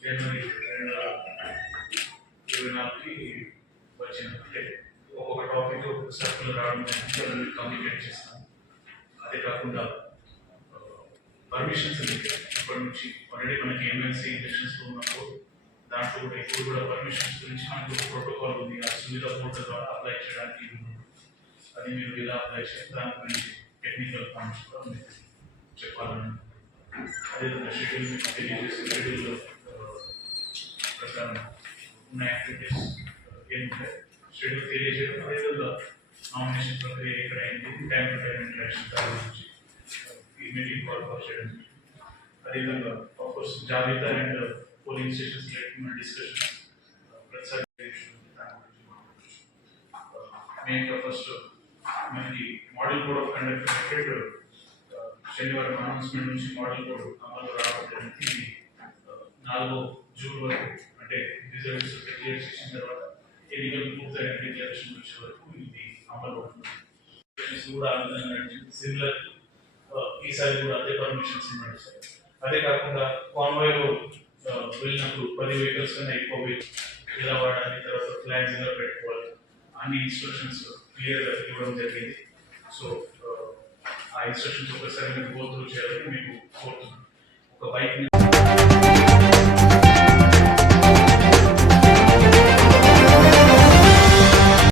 జనవరి రెండు వేల ఇరవై నాలుగుకి వచ్చిన అంటే ఒక్కొక్క టాపిక్ ఒక్కొక్క సర్కులు రావడం జరిగింది కమ్యూనికేట్ చేస్తాం అదే కాకుండా పర్మిషన్స్ ఇప్పటి నుంచి ఆల్రెడీ మనకి ఎమ్మెల్సీ ఎలక్షన్స్ ఉన్నప్పుడు దాంట్లో కూడా ఇప్పుడు కూడా పర్మిషన్స్ గురించి మనకు ఒక ప్రోటోకాల్ ఉంది ఆ సువిధ పోర్టల్ ద్వారా అప్లై చేయడానికి ఇది ఉంది. అది మీరు ఎలా అప్లై చేయాలి దాని గురించి టెక్నికల్ పాయింట్స్ కూడా మీకు చెప్పాలని అదేవిధంగా షెడ్యూల్ మీకు తెలియజేసే షెడ్యూల్ ప్రకారం ఉన్న యాక్టివిటీస్ ఏంటంటే షెడ్యూల్ తెలియజేయడం అదేవిధంగా నామినేషన్ ప్రక్రియ ఎక్కడ అయింది టైం టు టైం ఇంటరాక్షన్ గురించి ఈ మీటింగ్ కాల్ ఫర్ చేయడం అదేవిధంగా ఆఫ్కోర్స్ జాబితా అండ్ పోలింగ్ స్టేషన్స్ మన డిస్కషన్ ప్రతిసారి మెయిన్గా ఫస్ట్ మనకి model code of conduct related శనివారం అనౌన్స్మెంట్ నుంచి మోడల్ కోడ్ అమలు రావడం ఇది నాలుగో జూన్ వరకు అంటే రిజల్ట్స్ డిక్లేర్ చేసిన తర్వాత ఎన్నికలు పూర్తయిన డిక్లరేషన్ వచ్చే వరకు ఇది అమలు అవుతుంది. కూడా ఆ విధంగా సిమిలర్ ఈసారి కూడా అదే పర్మిషన్స్ ఇవ్వండి సార్ అదే కాకుండా కాన్వాయ్లో వెళ్ళినప్పుడు పది వెహికల్స్ కన్నా ఎక్కువ వెహికల్స్ ఎలా వాడాలి తర్వాత ఫ్లాగ్స్ ఎలా పెట్టుకోవాలి అన్ని ఇన్స్ట్రక్షన్స్ క్లియర్గా ఇవ్వడం జరిగింది. సో ఆ ఇన్స్ట్రక్షన్స్ ఒకసారి మీరు గో త్రూ చేయాలని మీకు కోరుతున్నాను. ఒక బైక్